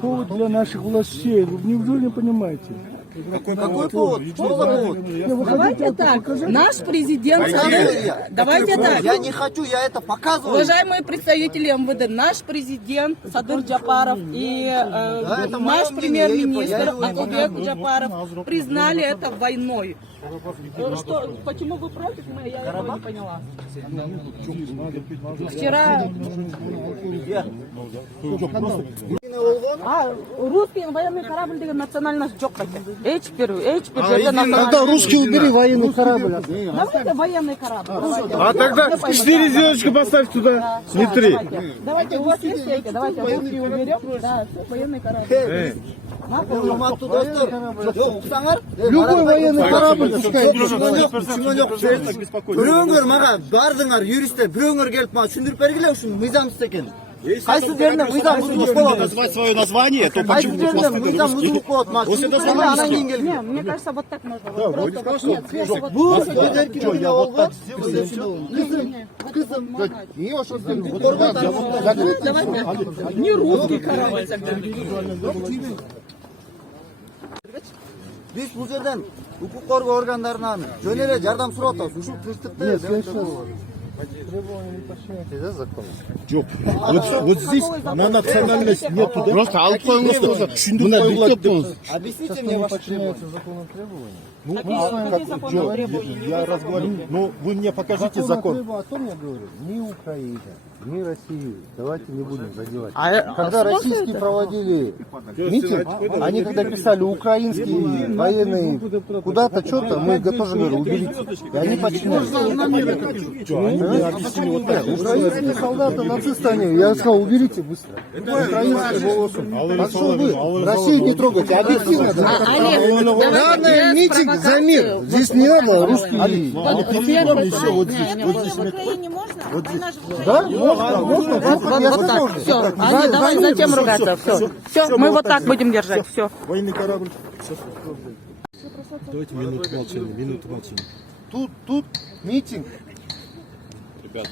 Повод для наших властей. Вы неужели не понимаете? Какой повод? Что за повод? Давайте так, наш президент... Давайте так. Я не хочу, я это показываю. Уважаемые представители МВД, наш президент Садыр Джапаров и наш премьер-министр Акылбек Джапаров признали это войной. Что, почему вы против? Я этого не поняла. Вчера... русский военный корабль деген национальность жоқ қайта. Тогда русский убери военный корабль. Давайте военный корабль. А тогда 4 звездочки поставь туда, не 3. Давайте, у вас есть стейки, давайте русский уберем. Да, военный корабль. Любой военный корабль пускай. Біреуіңер маған бардыңар юристтер, біреуіңер келіп маған түсіндіріп бергіле үшін мыйзамсыз екен. Қайсы жерінде мыйзам бұзылып болады? Назвать свое название, то Қайсы жерінде мыйзам бұзылып болады? Маған түсіндіріп анан кейін келген. Мне кажется, вот так можно. Просто Бұл еркіндігіне ол ғой. не русский корабль тогда. Біз бұл жерден құқық қорғау органдарынан жөн эле жардам сурап атабыз. Ушул тынчтыкты Вот здесь на национальность нету, да? Просто алып қойыңыз, түшүндүрүп қойыңыз. Объясните мне ваши требования. Я разговариваю. Ну, вы мне покажите закон. О том я говорю. Ни Украина, ни Россия. Давайте не будем задевать. Когда российские проводили митинг, они когда писали украинские военные куда-то, что-то, мы тоже говорили, уберите. И они подчинялись. Украинские солдаты, нацисты они, я сказал, уберите быстро. Украинские волосы. Так что вы Россию не трогайте, объективно. Главное митинг за мир. Здесь не надо русские. В Украине можно? Да? Можно. Вот так, все. Давай затем ругаться. Все, мы вот так будем держать. Все. Военный корабль. Давайте минуту молчания, минуту молчания. Тут митинг. Ребята,